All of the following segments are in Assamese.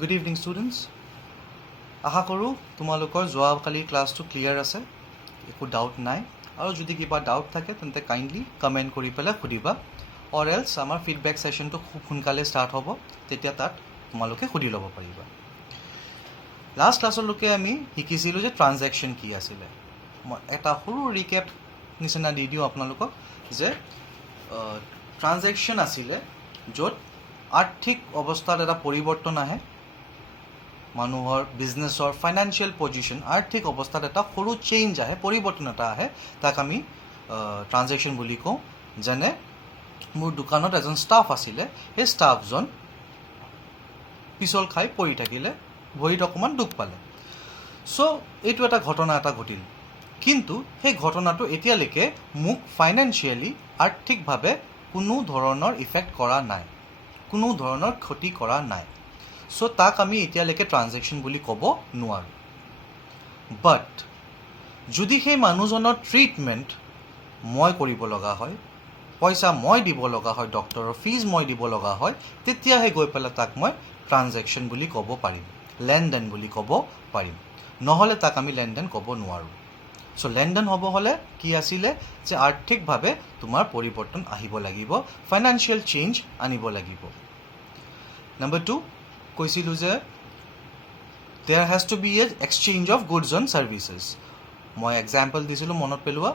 Good evening, students. আশা কৰোঁ তোমালোকৰ যোৱাকালিৰ ক্লাছটো ক্লিয়াৰ আছে, একো ডাউট নাই। আৰু যদি কিবা ডাউট থাকে তেন্তে কাইণ্ডলি কমেণ্ট কৰি পেলাই সুধিবা, অৰ এলছ আমাৰ ফিডবেক ছেশ্যনটো খুব সোনকালে ষ্টাৰ্ট হ'ব, তেতিয়া তাত তোমালোকে সুধি ল'ব পাৰিবা। লাষ্ট ক্লাছলৈকে আমি শিকিছিলোঁ যে ট্ৰানজেকশ্যন কি আছিলে। মই এটা সৰু ৰিকেপ নিচিনা দি দিওঁ আপোনালোকক যে ট্ৰানজেকশ্যন আছিলে য'ত আৰ্থিক অৱস্থাত এটা পৰিৱৰ্তন আহে, মানুহৰ বিজনেছৰ ফাইনেন্সিয়েল পজিশ্যন আৰ্থিক অৱস্থাত এটা সৰু চেঞ্জ আহে, পৰিৱৰ্তন এটা আহে, তাক আমি ট্ৰানজেকশ্যন বুলি কওঁ। যেনে মোৰ দোকানত এজন ষ্টাফ আছিলে, সেই ষ্টাফজন পিছল খাই পৰি থাকিলে, ভৰিত অকণমান দুখ পালে। চ' এইটো এটা ঘটনা এটা ঘটিল, কিন্তু সেই ঘটনাটো এতিয়ালৈকে মোক ফাইনেন্সিয়েলি আৰ্থিকভাৱে কোনো ধৰণৰ ইফেক্ট কৰা নাই, কোনো ধৰণৰ ক্ষতি কৰা নাই। চ' তাক আমি এতিয়ালৈকে ট্ৰানজেকশ্যন বুলি ক'ব নোৱাৰোঁ। বাট যদি সেই মানুহজনৰ ট্ৰিটমেণ্ট মই কৰিব লগা হয়, পইচা মই দিব লগা হয়, ডক্টৰৰ ফিজ মই দিব লগা হয়, তেতিয়াহে গৈ পেলাই তাক মই ট্ৰানজেকশ্যন বুলি ক'ব পাৰিম, লেনদেন বুলি ক'ব পাৰিম। নহ'লে তাক আমি লেনদেন ক'ব নোৱাৰোঁ। চ' লেনদেন হ'ব হ'লে কি আছিলে যে আৰ্থিকভাৱে তোমাৰ পৰিৱৰ্তন আহিব লাগিব, ফাইনেন্সিয়েল চেঞ্জ আনিব লাগিব। নম্বৰ 2 কৈছিলোঁ যে there has to be a exchange of goods on services. মই এক্সাম্পল দিছিলোঁ, মনত পেলোৱা,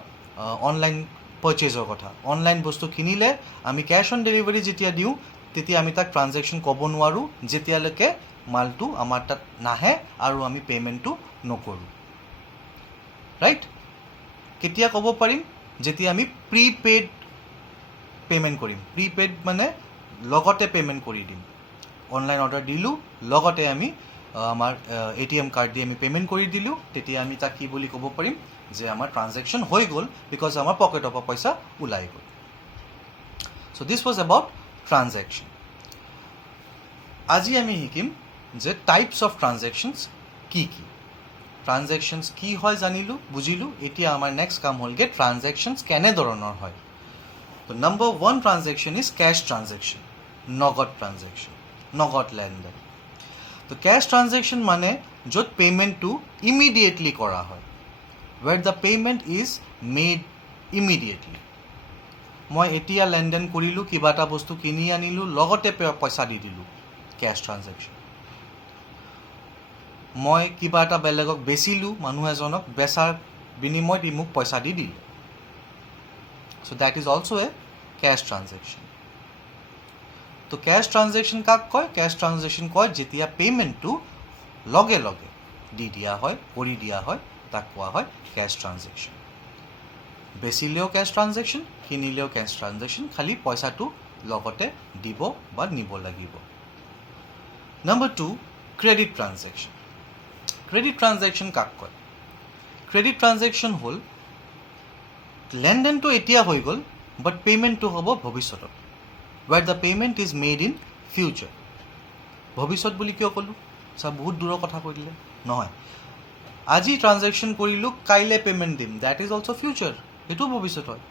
অনলাইন পাৰ্চেজৰ কথা। অনলাইন বস্তু কিনিলে আমি কেছ অন ডেলিভাৰী যেতিয়া দিওঁ, তেতিয়া আমি তাক ট্ৰানজেকশ্যন ক'ব নোৱাৰোঁ যেতিয়ালৈকে মালটো আমাৰ তাত নাহে আৰু আমি পে'মেণ্টটো নকৰোঁ। ৰাইট? কেতিয়া ক'ব পাৰিম? যেতিয়া আমি প্ৰিপেইড পে'মেণ্ট কৰিম। প্ৰিপেইড মানে লগতে পে'মেণ্ট কৰি দিম। অনলাইন অৰ্ডাৰ দিলোঁ, লগতে আমি আমাৰ ATM কাৰ্ড দি আমি পে'মেণ্ট কৰি দিলোঁ, তেতিয়া আমি তাক কি বুলি ক'ব পাৰিম যে আমাৰ ট্ৰানজেকশ্যন হৈ গ'ল, বিকজ আমাৰ পকেটৰ পৰা পইচা ওলাই গ'ল। চ' দিছ ৱাজ এবাউট ট্ৰানজেকশ্যন। আজি আমি শিকিম যে টাইপছ অফ ট্ৰানজেকশ্যনছ কি কি। ট্ৰানজেকশ্যনছ কি হয় জানিলোঁ, বুজিলোঁ। এতিয়া আমাৰ নেক্সট কাম হ'লগৈ ট্ৰানজেকশ্যনছ কেনেধৰণৰ হয়। তো number 1 transaction is cash transaction, নগদ ট্ৰানজেকশ্যন, নগদ লেনদেন। তো কেছ ট্ৰানজেকশ্যন মানে য'ত পে'মেণ্টটো ইমিডিয়েটলি কৰা হয়, ৱেৰ the payment is made immediately. মই এতিয়া লেনদেন কৰিলোঁ, কিবা এটা বস্তু কিনি আনিলোঁ, লগতে পইচা দি দিলোঁ, কেছ ট্ৰানজেকশ্যন। মই কিবা এটা বেলেগক বেচিলোঁ, মানুহ এজনক, বেচাৰ বিনিময়ত মোক পইচা দি দিলে। So' that is also' a cash transaction. তো কেছ ট্ৰানজেকশ্যন কাক কয়? কেছ ট্ৰানজেকশ্যন কয় যেতিয়া পে'মেণ্টটো লগে লগে দি দিয়া হয়, কৰি দিয়া হয়, তাক কোৱা হয় কেছ ট্ৰানজেকশ্যন। বেচিলেও কেছ ট্ৰানজেকশ্যন, কিনিলেও কেছ ট্ৰানজেকশ্যন, খালি পইচাটো লগতে দিব বা নিব লাগিব। Number 2 credit transaction. Credit transaction কাক কয়? ক্ৰেডিট ট্ৰানজেকশ্যন হ'ল লেনদেনটো এতিয়া হৈ গ'ল, বাট পে'মেণ্টটো হ'ব ভৱিষ্যতত, ৱেৰ the payment is made in future. ভৱিষ্যত বুলি কিয় ক'লোঁ? বহুত দূৰৰ কথা কৈ দিলে নহয়। আজি ট্ৰানজেকশ্যন কৰিলোঁ, কাইলৈ পে'মেণ্ট দিম, দেট ইজ অলছ' ফিউচাৰ, সেইটো ভৱিষ্যত হয়।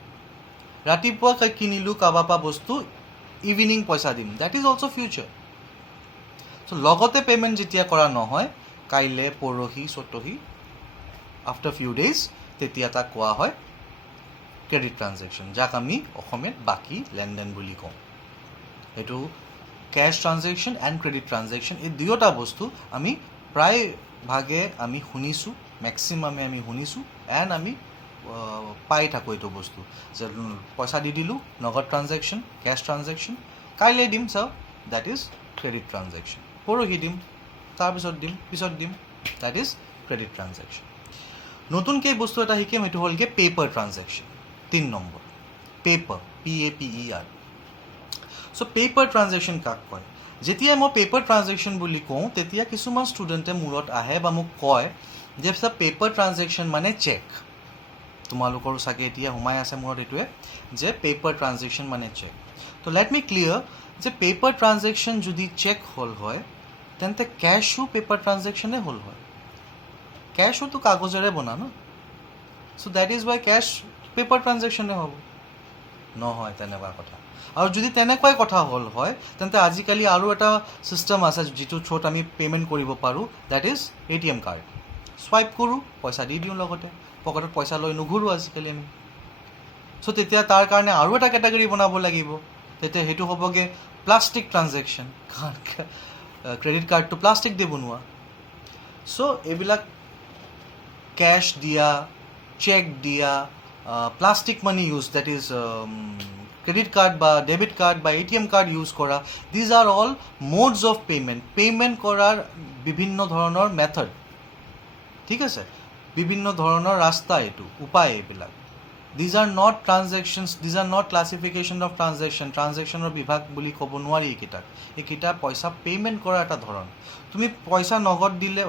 ৰাতিপুৱা কিনিলোঁ কাৰোবাৰ পৰা বস্তু, ইভিনিং পইচা দিম, দেট ইজ অলছ' ফিউচাৰ। চ' লগতে পে'মেণ্ট যেতিয়া কৰা নহয়, কাইলৈ, পৰহি, চতহি, আফটাৰ ফিউ ডেইজ, তেতিয়া তাক কোৱা হয় ক্ৰেডিট ট্ৰানজেকশ্যন, যাক আমি অসমীয়াত বাকী লেনদেন বুলি কওঁ। এইটো cash transaction and credit transaction, এই দুয়োটা বস্তু আমি প্ৰায় ভাগে আমি শুনিছোঁ, মেক্সিমামে আমি শুনিছোঁ, এণ্ড আমি পাই থাকোঁ এইটো বস্তু যে পইচা দি দিলোঁ, নগদ ট্ৰানজেকশ্যন, কেছ ট্ৰানজেকশ্যন, কাইলৈ দিম চাওক, দেট ইজ ক্ৰেডিট ট্ৰানজেকশ্যন, পৰহি দিম, তাৰপিছত দিম, পিছত দিম, দেট ইজ ক্ৰেডিট ট্ৰানজেকশ্যন। নতুনকৈ বস্তু এটা শিকিম, সেইটো হ'লগৈ paper transaction. 3 number paper, PAPER। চ' পেপাৰ ট্ৰানজেকশ্যন কাক কয়? যেতিয়া মই পেপাৰ ট্ৰানজেকশ্যন বুলি কওঁ, তেতিয়া কিছুমান ষ্টুডেণ্টে মূৰত আহে বা মোক কয় যে ছাৰ পেপাৰ ট্ৰানজেকশ্যন মানে চেক। তোমালোকৰো চাগে এতিয়া সোমাই আছে মূৰত এইটোৱে যে পেপাৰ ট্ৰানজেকশ্যন মানে চেক। তো লেট মি ক্লিয়াৰ যে পেপাৰ ট্ৰানজেকশ্যন যদি চেক হ'ল হয়, তেন্তে কেছো পেপাৰ ট্ৰানজেকশ্যনে হ'ল হয়। কেছোতো কাগজেৰে বনা ন, so' that is why cash paper ট্ৰানজেকশ্যনে হ'ব। নহয় তেনেকুৱা কথা। আৰু যদি তেনেকুৱাই কথা হ'ল হয় তেন্তে আজিকালি আৰু এটা ছিষ্টেম আছে যিটো থ্ৰুত আমি পে'মেণ্ট কৰিব পাৰোঁ, that is ATM card. Swipe কৰোঁ, পইচা দি দিওঁ, লগতে পকেটত পইচা লৈ নুঘূৰোঁ আজিকালি আমি। চ' তেতিয়া তাৰ কাৰণে আৰু এটা কেটেগৰী বনাব লাগিব, তেতিয়া সেইটো হ'বগৈ প্লাষ্টিক ট্ৰানজেকশ্যন, কাৰণ ক্ৰেডিট কাৰ্ডটো প্লাষ্টিক দি বনোৱা। চ' এইবিলাক কেছ দিয়া, চেক দিয়া, plastic money use, that is credit card বা ডেবিট কাৰ্ড বা ATM কাৰ্ড ইউজ কৰা, these are all modes of payment কৰাৰ বিভিন্ন ধৰণৰ মেথড। ঠিক আছে, বিভিন্ন ধৰণৰ ৰাস্তা, এইটো উপায় এইবিলাক। These are not transactions, these are not classification of ট্ৰানজেকশ্যনৰ বিভাগ বুলি ক'ব নোৱাৰি এইকেইটা পইচা পে'মেণ্ট কৰাৰ এটা ধৰণ। তুমি পইচা নগদ দিলে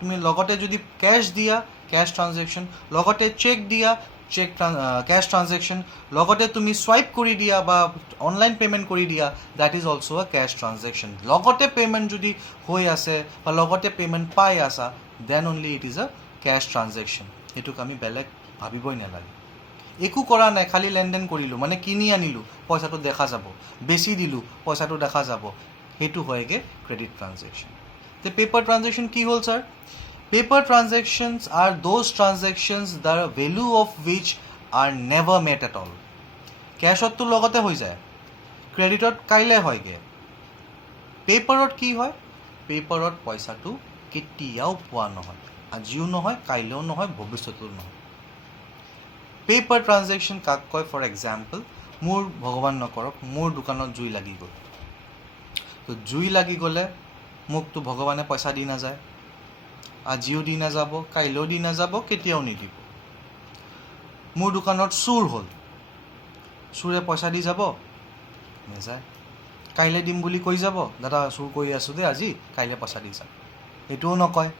তুমি লগতে যদি কেছ দিয়া, কেছ ট্ৰানজেকশ্যন, লগতে চেক দিয়া, কেছ ট্ৰানজেকশ্যন, লগতে তুমি চুৱাইপ কৰি দিয়া বা অনলাইন পে'মেণ্ট কৰি দিয়া, that is also' a cash transaction. লগতে পে'মেণ্ট যদি হৈ আছে বা লগতে পে'মেণ্ট পাই আছা, then only it is a cash transaction. সেইটোক আমি বেলেগ ভাবিবই নালাগে। একো কৰা নাই, খালি লেনদেন কৰিলোঁ, মানে কিনি আনিলোঁ, পইচাটো দেখা যাব, বেছি দিলোঁ, পইচাটো দেখা যাব, সেইটো হয়গৈ ক্ৰেডিট ট্ৰানজেকশ্যন। তে পেপাৰ ট্ৰানজেকশ্যন কি হ'ল sir? Paper transactions are those transactions the value of which are never met at all. কেছতটো লগতে হৈ যায়, ক্ৰেডিটত কাইলৈ হয়গৈ। পেপাৰত কি হয়? পেপাৰত পইচাটো কেতিয়াও পোৱা নহয়, আজিও নহয়, কাইলৈও নহয়, ভৱিষ্যতেও নহয়। পেপাৰ ট্ৰানজেকশ্যন কাক কয়? ফৰ এক্সাম্পল, মোৰ ভগৱান নকৰক মোৰ দোকানত জুই লাগি গ'ল, তো জুই লাগি গ'লে মোকতো ভগৱানে পইচা দি নাযায়, আজিও দি নাযাব, কাইলৈও দি নাযাব, কেতিয়াও নিদিব। মোৰ দোকানত চুৰ হ'ল, চুৰে পইচা দি যাব? নাযায়। কাইলৈ দিম বুলি কৈ যাব, দাদা চুৰ কৰি আছোঁ দেই আজি, কাইলৈ পইচা দি যাম, সেইটোও নকয়।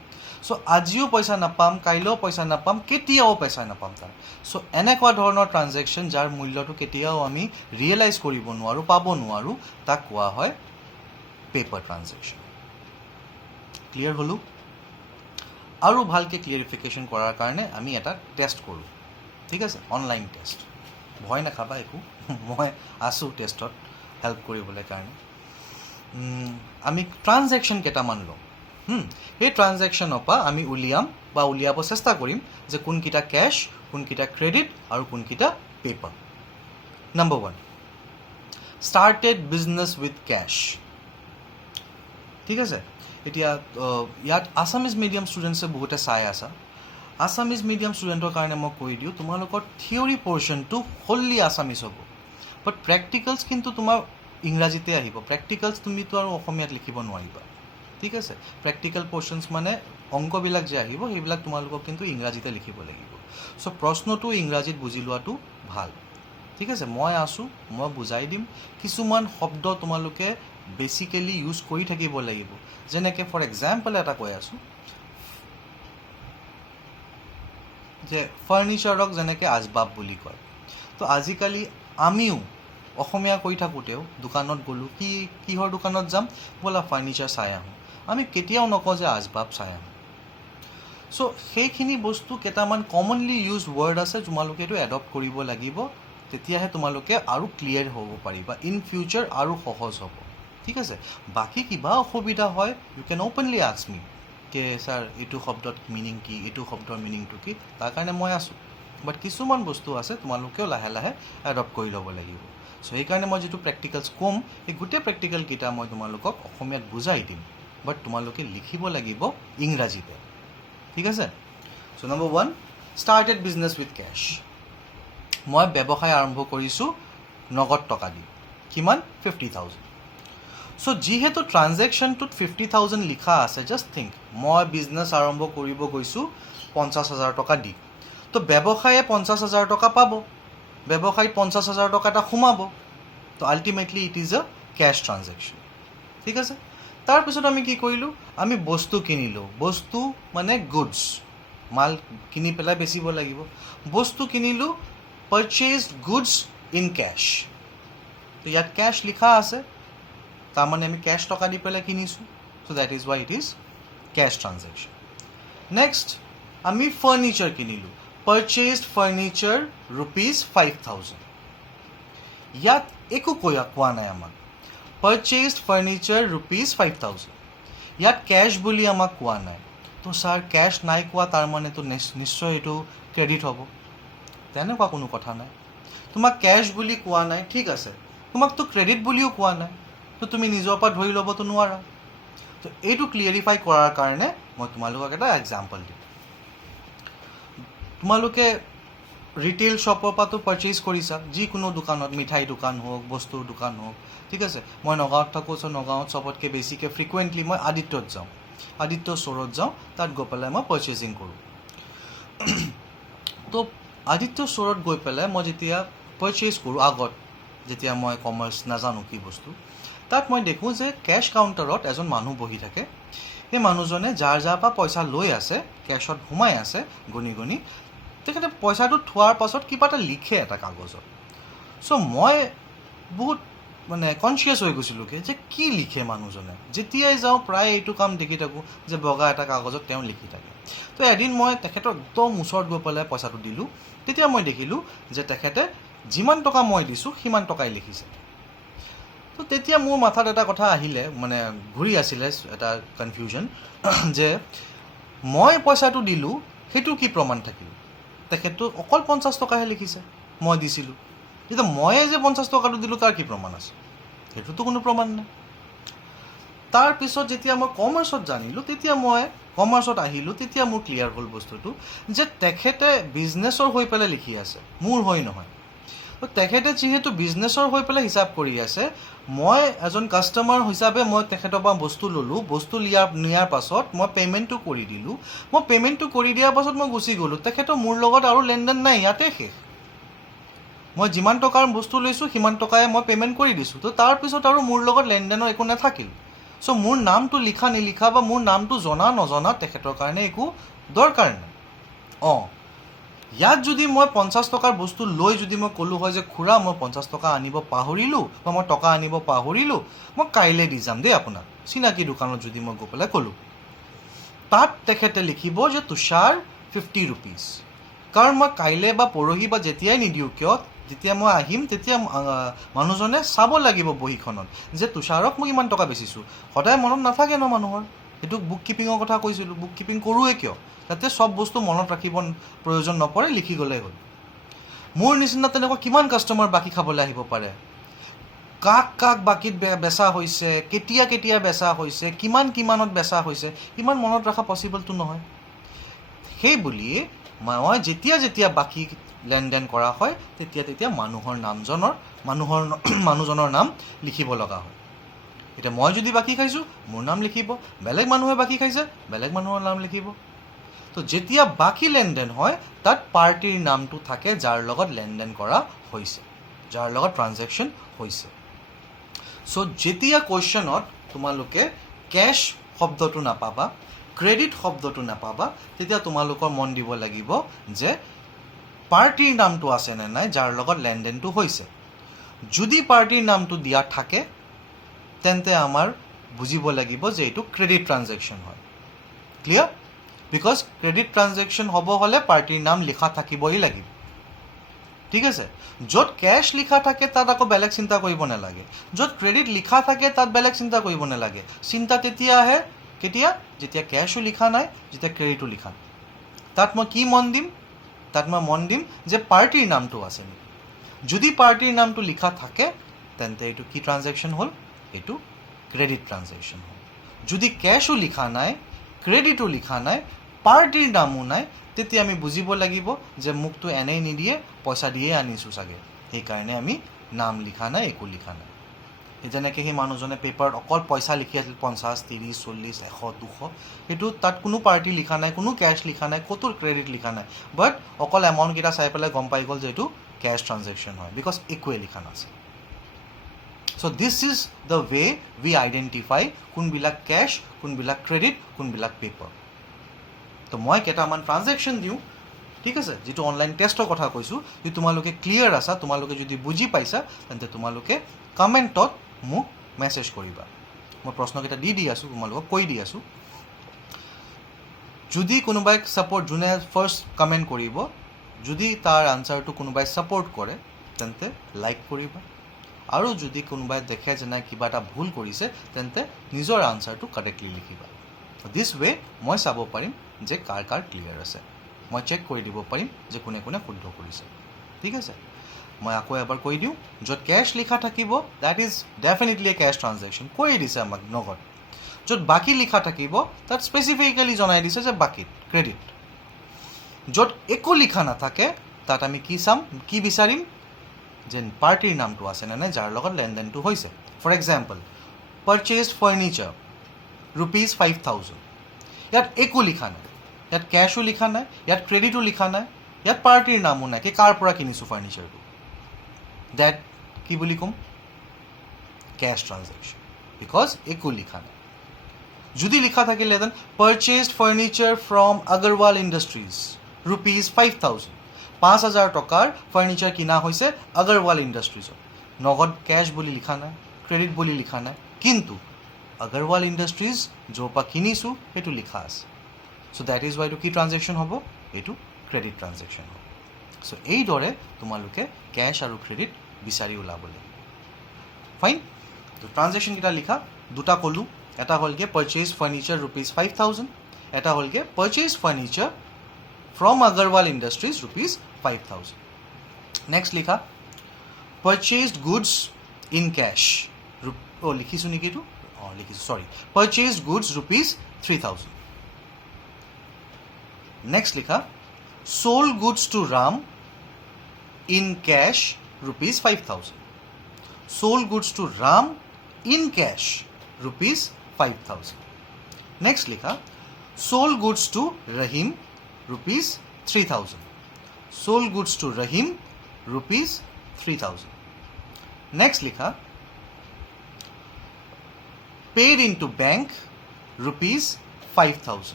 চ' আজিও পইচা নাপাম, কাইলৈও পইচা নাপাম, কেতিয়াও পইচা নাপাম তাৰ। চ' এনেকুৱা ধৰণৰ ট্ৰানজেকশ্যন যাৰ মূল্যটো কেতিয়াও আমি ৰিয়েলাইজ কৰিব নোৱাৰোঁ, পাব নোৱাৰোঁ, তাক কোৱা হয় পেপাৰ ট্ৰানজেকশ্যন। ক্লিয়াৰ হ'লোঁ? আৰু ভালকৈ ক্লিয়াৰিফিকেশ্যন কৰাৰ কাৰণে আমি এটা টেষ্ট কৰোঁ, ঠিক আছে, অনলাইন টেষ্ট। ভয় নাখাবা একো, মই আছোঁ টেষ্টত হেল্প কৰিবলৈ কাৰণে। আমি ট্ৰানজেকশ্যন কেইটামান লওঁ, সেই ট্ৰানজেকশ্যনৰ পৰা আমি উলিয়াব চেষ্টা কৰিম যে কোনকেইটা কেছ, কোনকেইটা ক্ৰেডিট আৰু কোনকেইটা paper. Number 1, started business with cash. ঠিক আছে, এতিয়া ইয়াত আছামিজ মিডিয়াম ষ্টুডেণ্টছে বহুতে চাই আছা। আছামিজ মিডিয়াম ষ্টুডেণ্টৰ কাৰণে মই কৈ দিওঁ, তোমালোকৰ থিয়ৰী পৰ্শ্যনটো হ'লি আছামিজ হ'ব, বাট প্ৰেক্টিকেলছ কিন্তু তোমাৰ ইংৰাজীতে আহিব। প্ৰেক্টিকেলছ তুমিতো আৰু অসমীয়াত লিখিব নোৱাৰিবা, ঠিক আছে। প্ৰেক্টিকেল পৰ্শ্যনছ মানে অংকবিলাক যে আহিব, সেইবিলাক তোমালোকক কিন্তু ইংৰাজীতে লিখিব লাগিব। চ' প্ৰশ্নটো ইংৰাজীত বুজি লোৱাটো ভাল, ঠিক আছে। মই আছোঁ, মই বুজাই দিম। কিছুমান শব্দ তোমালোকে বেচিকেলি ইউজ কৰি থাকিব লাগিব, যেনেকৈ ফৰ এক্সাম্পল এটা কৈ আছোঁ যে ফাৰ্নিচাৰক যেনেকৈ আচবাব বুলি কয়। তো আজিকালি আমিও অসমীয়া কৈ থাকোঁতেও দোকানত গ'লোঁ, কিহৰ দোকানত যাম, ব'লা ফাৰ্নিচাৰ চাই আহোঁ, আমি কেতিয়াও নকওঁ যে আচবাব চাই আহোঁ। চ' সেইখিনি বস্তু কেইটামান কমনলি ইউজ ৱৰ্ড আছে, তোমালোকে এইটো এডপ্ট কৰিব লাগিব, তেতিয়াহে তোমালোকে আৰু ক্লিয়াৰ হ'ব পাৰিবা, ইন ফিউচাৰ আৰু সহজ হ'ব, ঠিক আছে। বাকী কিবা অসুবিধা হয়, ইউ কেন অ'পেনলি আস্ক মি যে ছাৰ এইটো শব্দত মিনিং কি, এইটো শব্দৰ মিনিংটো কি, তাৰ কাৰণে মই আছোঁ। বাট কিছুমান বস্তু আছে তোমালোকেও লাহে লাহে এডপ্ট কৰি ল'ব লাগিব। চ' সেইকাৰণে মই যিটো প্ৰেক্টিকেলছ ক'ম, সেই গোটেই প্ৰেক্টিকেলকেইটা মই তোমালোকক অসমীয়াত বুজাই দিম, বাট তোমালোকে লিখিব লাগিব ইংৰাজীতে, ঠিক আছে। So' number 1, started business with cash. মই ব্যৱসায় আৰম্ভ কৰিছোঁ নগদ টকা দি, কিমান? 50,000। চ' যিহেতু ট্ৰানজেকশ্যনটোত 50,000 লিখা আছে, জাষ্ট থিংক মই বিজনেছ আৰম্ভ কৰিব গৈছোঁ 50,000 টকা দি, তো ব্যৱসায়ে 50,000 টকা পাব, ব্যৱসায়ত 50,000 টকা এটা সোমাব, তো ultimately it is a cash transaction, ঠিক আছে। তাৰপিছত আমি কি কৰিলোঁ, আমি বস্তু কিনিলোঁ, বস্তু মানে গুডছ, মাল কিনি পেলাই বেচিব লাগিব। বস্তু কিনিলোঁ, পাৰচেজড গুডছ ইন কেছ, তো ইয়াত কেছ লিখা আছে, তাৰমানে আমি কেছ টকা দি পেলাই কিনিছোঁ, so' that is why it is cash transaction. Next আমি ফাৰ্নিচাৰ কিনিলোঁ, পাৰচেজড ফাৰ্নিচাৰ ৰুপিজ 5,000, ইয়াত একো কোৱা নাই আমাক। পাৰচেজড ফাৰ্নিচাৰ ₹5,000, ইয়াত কেছ বুলি আমাক কোৱা নাই। তো ছাৰ কেছ নাই কোৱা তাৰমানেতো নিশ্চয় এইটো ক্ৰেডিট হ'ব, তেনেকুৱা কোনো কথা নাই। তোমাক কেছ বুলি কোৱা নাই, ঠিক আছে, তোমাকতো ক্ৰেডিট বুলিও কোৱা নাই, তো তুমি নিজৰ পৰা ধৰি ল'বতো নোৱাৰা। তো এইটো ক্লিয়াৰিফাই কৰাৰ কাৰণে মই তোমালোকক এটা এক্সাম্পল দিম। তোমালোকে ৰিটেইল শ্বপৰ পৰাতো পাৰচেজ কৰিছা, যিকোনো দোকানত, মিঠাই দোকান হওক, বস্তুৰ দোকান হওক, ঠিক আছে। মই নগাঁৱত থাকোঁ, চ' নগাঁৱত চবতকৈ বেছিকৈ ফ্ৰিকুৱেণ্টলি মই আদিত্যত যাওঁ, আদিত্য ষ্ট'ৰত যাওঁ, তাত গৈ পেলাই মই পাৰচেজিং কৰোঁ। তো আদিত্য ষ্ট'ৰত গৈ পেলাই মই যেতিয়া পাৰচেজ কৰোঁ, আগত যেতিয়া মই কমাৰ্চ নাজানো কি বস্তু, তাত মই দেখোঁ যে কেছ কাউণ্টাৰত এজন মানুহ বহি থাকে। সেই মানুহজনে যাৰ পৰা পইচা লৈ আছে, কেছত সোমাই আছে গণি গণি, তেখেতে পইচাটো থোৱাৰ পাছত কিবা এটা লিখে এটা কাগজত। চ' মই বহুত কনচিয়াছ হৈ গৈছিলোঁ যে কি লিখে মানুহজনে। যেতিয়াই যাওঁ প্ৰায় এইটো কাম দেখি থাকোঁ যে বগা এটা কাগজত তেওঁ লিখি থাকে। তো এদিন মই তেখেতৰ একদম ওচৰত গৈ পেলাই পইচাটো দিলোঁ। তেতিয়া মই দেখিলোঁ যে তেখেতে যিমান টকা মই দিছোঁ সিমান টকাই লিখিছে। তো তেতিয়া মোৰ মাথাত এটা কথা আহিলে, ঘূৰি আছিলে এটা কনফিউজন, যে মই পইচাটো দিলোঁ সেইটো কি প্ৰমাণ থাকিল? তেখেতটো অকল 50 টকাহে লিখিছে, মই দিছিলোঁ। এতিয়া ময়ে যে 50 টকাটো দিলোঁ তাৰ কি প্ৰমাণ আছে? সেইটোতো কোনো প্ৰমাণ নাই। তাৰপিছত যেতিয়া মই কমাৰ্চত জানিলোঁ, তেতিয়া মই কমাৰ্চত আহিলোঁ, তেতিয়া মোৰ ক্লিয়াৰ হ'ল বস্তুটো যে তেখেতে বিজনেছৰ হৈ পেলাই লিখি আছে, মোৰ হৈ নহয়। তো তেখেতে যিহেতু বিজনেছৰ হৈ পেলাই হিচাপ কৰি আছে, মই এজন কাষ্টমাৰ হিচাপে মই তেখেতৰ পৰা বস্তু ল'লোঁ, বস্তু নিয়াৰ পাছত মই পে'মেণ্টটো কৰি দিলোঁ। মই পে'মেণ্টটো কৰি দিয়াৰ পাছত মই গুচি গ'লোঁ, তেখেতৰ মোৰ লগত আৰু লেনদেন নাই, ইয়াতে শেষ। মই যিমান টকাৰ বস্তু লৈছোঁ সিমান টকাই মই পে'মেণ্ট কৰি দিছোঁ। তো তাৰপিছত আৰু মোৰ লগত লেনদেনৰ একো নাথাকিল। চ' মোৰ নামটো লিখা নিলিখা বা মোৰ নামটো জনা নজনা তেখেতৰ কাৰণে একো দৰকাৰ নাই। ইয়াত যদি মই 50 টকাৰ বস্তু লৈ যদি মই ক'লোঁ হয় যে খুৰা মই 50 টকা আনিব পাহৰিলোঁ বা মই টকা আনিব পাহৰিলোঁ, মই কাইলৈ দি যাম দেই আপোনাক, চিনাকি দোকানত যদি মই গৈ পেলাই ক'লোঁ, তাত তেখেতে লিখিব যে তুষাৰ 50 rupees। কাৰণ মই কাইলৈ বা পৰহি বা যেতিয়াই নিদিওঁ কিয়, যেতিয়া মই আহিম তেতিয়া মানুহজনে চাব লাগিব বহীখনত যে তুষাৰক মই ইমান টকা বেচিছোঁ। সদায় মনত নাথাকে ন মানুহৰ, সেইটো বুক কিপিঙৰ কথা কৈছিলোঁ, বুক কিপিং কৰোঁৱে কিয়, যাতে চব বস্তু মনত ৰাখিব প্ৰয়োজন নপৰে, লিখি গ'লেই হ'ল। মোৰ নিচিনা তেনেকুৱা কিমান কাষ্টমাৰ বাকী খাবলৈ আহিব পাৰে, কাক বাকীত বেচা হৈছে, কেতিয়া বেচা হৈছে, কিমানত বেচা হৈছে, ইমান মনত ৰখা পচিবলটো নহয়। সেই বুলিয়ে মই যেতিয়া বাকী লেনদেন কৰা হয় তেতিয়া মানুহজনৰ নাম লিখিব লগা হয়। এতিয়া মই যদি বাকী খাইছোঁ মোৰ নাম লিখিব, বেলেগ মানুহে বাকী খাইছে বেলেগ মানুহৰ নাম লিখিব। তো যেতিয়া বাকী লেনদেন হয় তাত পাৰ্টিৰ নামটো থাকে যাৰ লগত লেনদেন কৰা হৈছে, যাৰ লগত ট্ৰানজেকশ্যন হৈছে। চ' যেতিয়া কুৱেশ্যনত তোমালোকে কেছ শব্দটো নাপাবা, ক্ৰেডিট শব্দটো নাপাবা, তেতিয়া তোমালোকৰ মন দিব লাগিব যে পাৰ্টিৰ নামটো আছে নে নাই যাৰ লগত লেনদেনটো হৈছে। যদি পাৰ্টিৰ নামটো দিয়া থাকে তেন্তে আমাৰ বুজিব লাগিব যে এইটো ক্ৰেডিট ট্ৰানজেকশ্যন হয়। ক্লিয়াৰ? বিকজ ক্ৰেডিট ট্ৰানজেকশ্যন হ'ব হ'লে পাৰ্টিৰ নাম লিখা থাকিবই লাগিব। ঠিক আছে? য'ত কেছ লিখা থাকে তাত আকৌ বেলেগ চিন্তা কৰিব নালাগে, য'ত ক্ৰেডিট লিখা থাকে তাত বেলেগ চিন্তা কৰিব নালাগে। চিন্তা তেতিয়া আহে কেতিয়া? যেতিয়া কেছো লিখা নাই, যেতিয়া ক্ৰেডিটো লিখা নাই। তাত মই কি মন দিম? তাত মই মন দিম যে পাৰ্টিৰ নামটো আছে নেকি। যদি পাৰ্টিৰ নামটো লিখা থাকে তেন্তে এইটো কি ট্ৰানজেকশ্যন হ'ল? এইটো ক্ৰেডিট ট্ৰানজেকশ্যন হ'ল। যদি কেছো লিখা নাই, ক্ৰেডিটো লিখা নাই, পাৰ্টিৰ নামো নাই, তেতিয়া আমি বুজিব লাগিব যে মোকতো এনেই নিদিয়ে, পইচা দিয়ে আনিছোঁ চাগে, সেইকাৰণে আমি নাম লিখা নাই, একো লিখা নাই। যেনেকৈ সেই মানুহজনে পেপাৰত অকল পইচা লিখি আছিল 50, 30, 40, 100, 200, সেইটো তাত কোনো পাৰ্টি লিখা নাই, কোনো কেছ লিখা নাই, ক'তো ক্ৰেডিট লিখা নাই, বাট অকল এমাউণ্টকেইটা চাই পেলাই গম পাই গ'ল যে এইটো কেছ ট্ৰানজেকশ্যন হয়, বিকজ একোৱে লিখা নাছিল। So' this is the way we identify কোনবিলাক কেছ, কোনবিলাক ক্ৰেডিট, কোনবিলাক পেপাৰ। তো মই কেইটামান ট্ৰানজেকশ্যন দিওঁ, ঠিক আছে, যিটো অনলাইন টেষ্টৰ কথা কৈছোঁ। যদি তোমালোকে ক্লিয়াৰ আছা, তোমালোকে যদি বুজি পাইছা, তেন্তে তোমালোকে কমেণ্টত মোক মেছেজ কৰিবা। মই প্ৰশ্নকেইটা দি আছোঁ, তোমালোকক কৈ দি আছোঁ। যদি কোনোবাই যোনে ফাৰ্ষ্ট কমেণ্ট কৰিব, যদি তাৰ আনচাৰটো কোনোবাই ছাপোৰ্ট কৰে তেন্তে লাইক কৰিবা, আৰু যদি কোনোবাই দেখে যে নাই কিবা এটা ভুল কৰিছে তেন্তে নিজৰ আনচাৰটো কাৰেক্টলি লিখিবা দিছ ৱে মই চাব পাৰিম যে কাৰ কাৰ ক্লিয়াৰ আছে মই চেক কৰি দিব পাৰিম যে কোনে কোনে শুদ্ধ কৰিছে ঠিক আছে মই আকৌ এবাৰ কৈ দিওঁ য'ত কেছ লিখা থাকিব that is definitely a cash transaction কৈ দিছে আমাক নগদ য'ত বাকী লিখা থাকিব তাত স্পেচিফিকেলি জনাই দিছে যে বাকীত ক্ৰেডিট য'ত একো লিখা নাথাকে তাত আমি কি চাম কি বিচাৰিম যে পাৰ্টিৰ নামটো আছে নে নাই যাৰ লগত লেনদেনটো হৈছে ফৰ এক্সাম্পল পাৰচেজড ফাৰ্নিচাৰ ₹5,000 ইয়াত একো লিখা নাই ইয়াত কেছো লিখা নাই ইয়াত ক্ৰেডিটো লিখা নাই ইয়াত পাৰ্টিৰ নামো নাই কি কাৰ পৰা কিনিছোঁ ফাৰ্নিচাৰটো ডেট কি বুলি ক'ম কেছ ট্ৰানজেকশ্যন বিকজ একো লিখা নাই যদি লিখা থাকিলেহেঁতেন পাৰচেজড ফাৰ্নিচাৰ ফ্ৰম আগৰৱাল ইণ্ডাষ্ট্ৰিজ ₹5,000 5,000 টকাৰ ফাৰ্নিচাৰ কিনা হৈছে আগৰৱাল ইণ্ডাষ্ট্ৰিজত নগদ কেছ বুলি লিখা নাই ক্ৰেডিট বুলি লিখা নাই কিন্তু আগৰৱাল ইণ্ডাষ্ট্ৰিজ য'ৰ পৰা কিনিছোঁ সেইটো লিখা আছে চ' ডেট ইজ ৱাইটো কি ট্ৰানজেকশ্যন হ'ব এইটো ক্ৰেডিট ট্ৰানজেকশ্যন হ'ব চ' এইদৰে তোমালোকে কেছ আৰু ক্ৰেডিট বিচাৰি ওলাব লাগিব ফাইন তো ট্ৰানজেকশ্যনকেইটা লিখা দুটা ক'লোঁ এটা হ'লগৈ পাৰচেজ ফাৰ্নিচাৰ ₹5,000 এটা হ'লগৈ purchase furniture from Agarwal industries ₹5,000 next লিখা পাৰচেজড গুডছ ইন কেছ লিখিছোঁ নেকি এইটো লিখিছোঁ চৰি পাৰচেজড গুডছ ₹3,000 নেক্সট লিখা sold goods to Ram in cash ₹5,000 sold goods to Ram in cash ₹5,000 next likha sold goods to Rahim ₹3,000 sold goods to Rahim ₹3,000 next likha paid into bank ₹5,000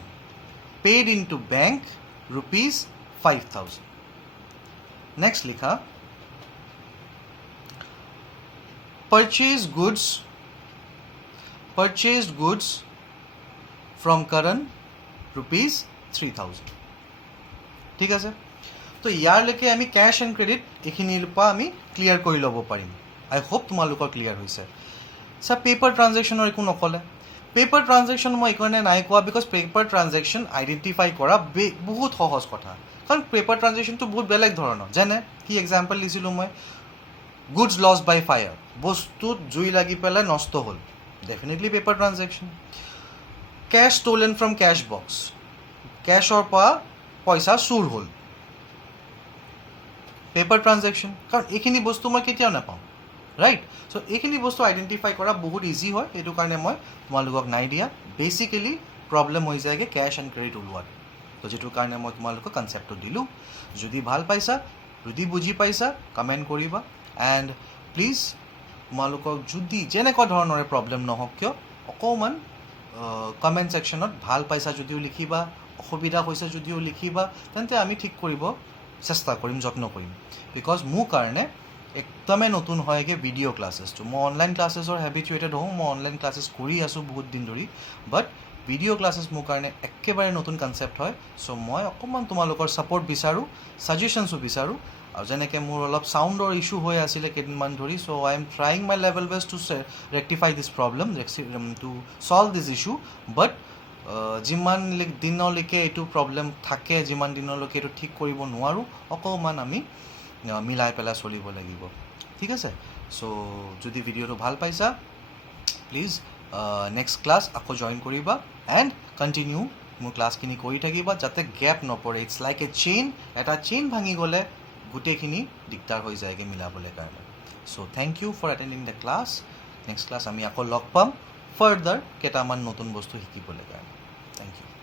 paid into bank ₹5,000 next likha purchased goods from Karan ₹3,000 ঠিক আছে তো ইয়াৰলৈকে আমি কেছ এণ্ড ক্ৰেডিট এইখিনিৰ পৰা আমি ক্লিয়াৰ কৰি ল'ব পাৰিম আই হোপ তোমালোকৰ ক্লিয়াৰ হৈছে ছাৰ পেপাৰ ট্ৰানজেকশ্যনৰ একো নক'লে পেপাৰ ট্ৰানজেকশ্যন মই এইকাৰণে নাই কোৱা বিকজ পেপাৰ ট্ৰানজেকশ্যন আইডেণ্টিফাই কৰা বহুত সহজ কথা কাৰণ পেপাৰ ট্ৰানজেকশ্যনটো বহুত বেলেগ ধৰণৰ যেনে কি এক্সাম্পল দিছিলোঁ মই গুডছ লছ বাই ফায়াৰ বস্তুত জুই লাগি পেলাই নষ্ট হ'ল definitely paper transaction cash stolen from cash box কেছৰ পৰা পইচা চুৰ হ'ল পেপাৰ ট্ৰানজেকশ্যন কাৰণ এইখিনি বস্তু মই কেতিয়াও নাপাওঁ ৰাইট চ' এইখিনি বস্তু আইডেণ্টিফাই কৰা বহুত ইজি হয় সেইটো কাৰণে মই তোমালোকক নাই দিয়া বেচিকেলি প্ৰব্লেম হৈ যায়গৈ কেছ এণ্ড ক্ৰেডিট ওলোৱাত তো যিটোৰ কাৰণে মই তোমালোকক কনচেপ্টটো দিলোঁ যদি ভাল পাইছা যদি বুজি পাইছা কমেণ্ট কৰিবা এণ্ড প্লিজ তোমালোকক যদি যেনেকুৱা ধৰণৰে প্ৰব্লেম নহওক কিয় অকণমান কমেণ্ট ছেকশ্যনত ভাল পাইছা যদিও লিখিবা অসুবিধা হৈছে যদিও লিখিবা তেন্তে আমি ঠিক কৰিব চেষ্টা কৰিম যত্ন কৰিম বিকজ মোৰ কাৰণে একদমেই নতুন হয়গৈ ভিডিঅ' ক্লাছেছটো মই অনলাইন ক্লাছেছৰ হেবিচুৱেটেড হওঁ মই অনলাইন ক্লাছেছ কৰি আছোঁ বহুত দিন ধৰি বাট ভিডিঅ' ক্লাছেছ মোৰ কাৰণে একেবাৰে নতুন কনচেপ্ট হয় চ' মই অকণমান তোমালোকৰ ছাপৰ্ট বিচাৰোঁ ছাজেশ্যনছো বিচাৰোঁ আৰু যেনেকৈ মোৰ অলপ চাউণ্ডৰ ইছ্যু হৈ আছিলে কেইদিনমান ধৰি so' I am trying my level best to rectify this problem to solve this issue but যিমান দিনলৈকে এইটো প্ৰব্লেম থাকে যিমান দিনলৈকে এইটো ঠিক কৰিব নোৱাৰোঁ অকণমান আমি মিলাই পেলাই চলিব লাগিব ঠিক আছে চ' যদি ভিডিঅ'টো ভাল পাইছা প্লিজ নেক্সট ক্লাছ আকৌ জইন কৰিবা এণ্ড কণ্টিনিউ মোৰ ক্লাছখিনি কৰি থাকিবা যাতে গেপ নপৰে ইটছ লাইক এ চেইন এটা চেইন ভাঙি গ'লে গোটেইখিনি দিগদাৰ হৈ যায়গৈ মিলাবলৈ কাৰণে so' thank you for attending the class next class আমি আকৌ লগ পাম ফাৰ্ডাৰ কেইটামান নতুন বস্তু শিকিবলৈ কাৰণে থেংক ইউ